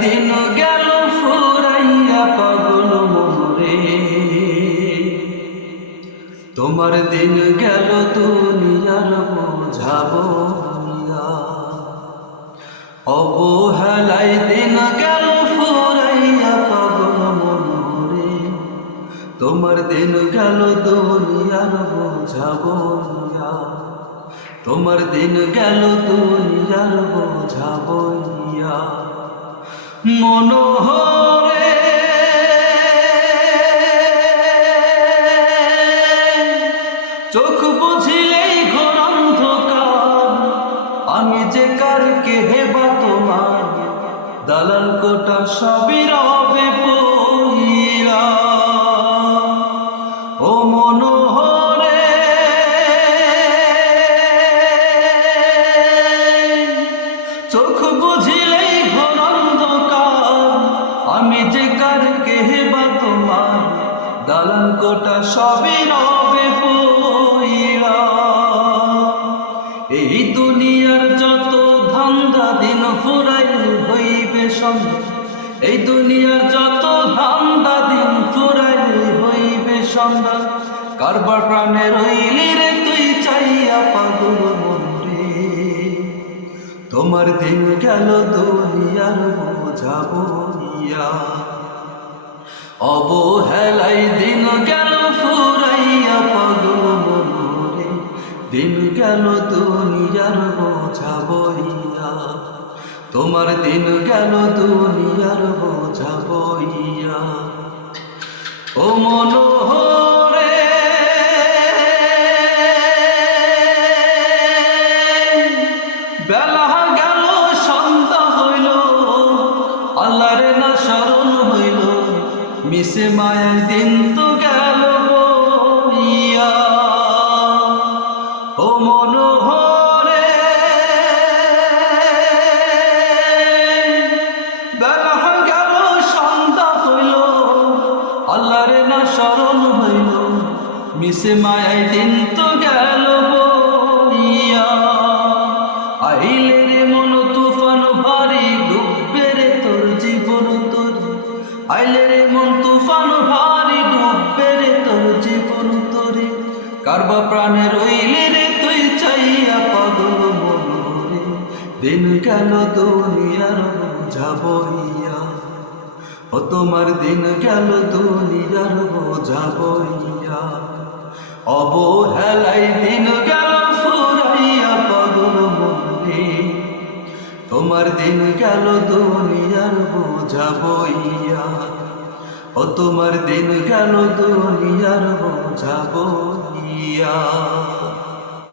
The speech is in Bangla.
দিন গেল ফুরাইয়া পাগল মোরে তোমার দিন গেল দুনিয়ার বোঝাবো অবহেলাই দিন গেল ফুরাইয়া পাগল মনোরে তোমার দিন গেল দুনিয়ার বোঝাবো তোমার দিন গেল দুনিয়ার বোঝাবো মনোহরে। চোখ বুঝিলেই ঘোর অন্ধকার। আমি যে কার কে হেবা তোমার? দালাল কোটা সবই রবে ও মনোহরে। চোখ বুঝিলেই দালান কোটা সবই রবে এই দুনিয়ার যত ধান্দা দিন ফুরাই হইবে সন্ধ্যা এই দুনিয়ার যত ধান্দা দিন ফুরাই হইবে সন্ধ্যা কারবার প্রাণে রইলি রে তুই চাইয়া পাগল মন্দির তোমার দিন গেল দুনিয়ার বোঝাবো ইয়া অবহেলাই দিন গেল ফুরাইয়া পাগল মনোরে। দিন গেল দুনিয়ার বোঝাবইয়া তোমার দিন গেল দুনিয়ার মিশে মায়ের দিন তো গেল ও মনোহরে, বেলা গেল, সন্ধ্যা হইল। আল্লাহরে না স্মরণ হইল মিশে মায়াই দিন তো গেল আইলে রে মন তুফান ভারী, ডুববে রে তোর জীবন তোর। আইলে কারবা প্রাণে রইলে রে, তুই চাইয়া পাগল মনোরে। দিন গেল দুনিয়ার যাবইয়া? ও তোমার দিন গেল দুনিয়ার যাবইয়া? অবহেলাই দিন গেল ফুরাইয়া পাগল মনে তোমার দিন গেল দুনিয়ার বোঝাবইয়া ও তোমার দিন গেল দুনিয়ার Hallelujah.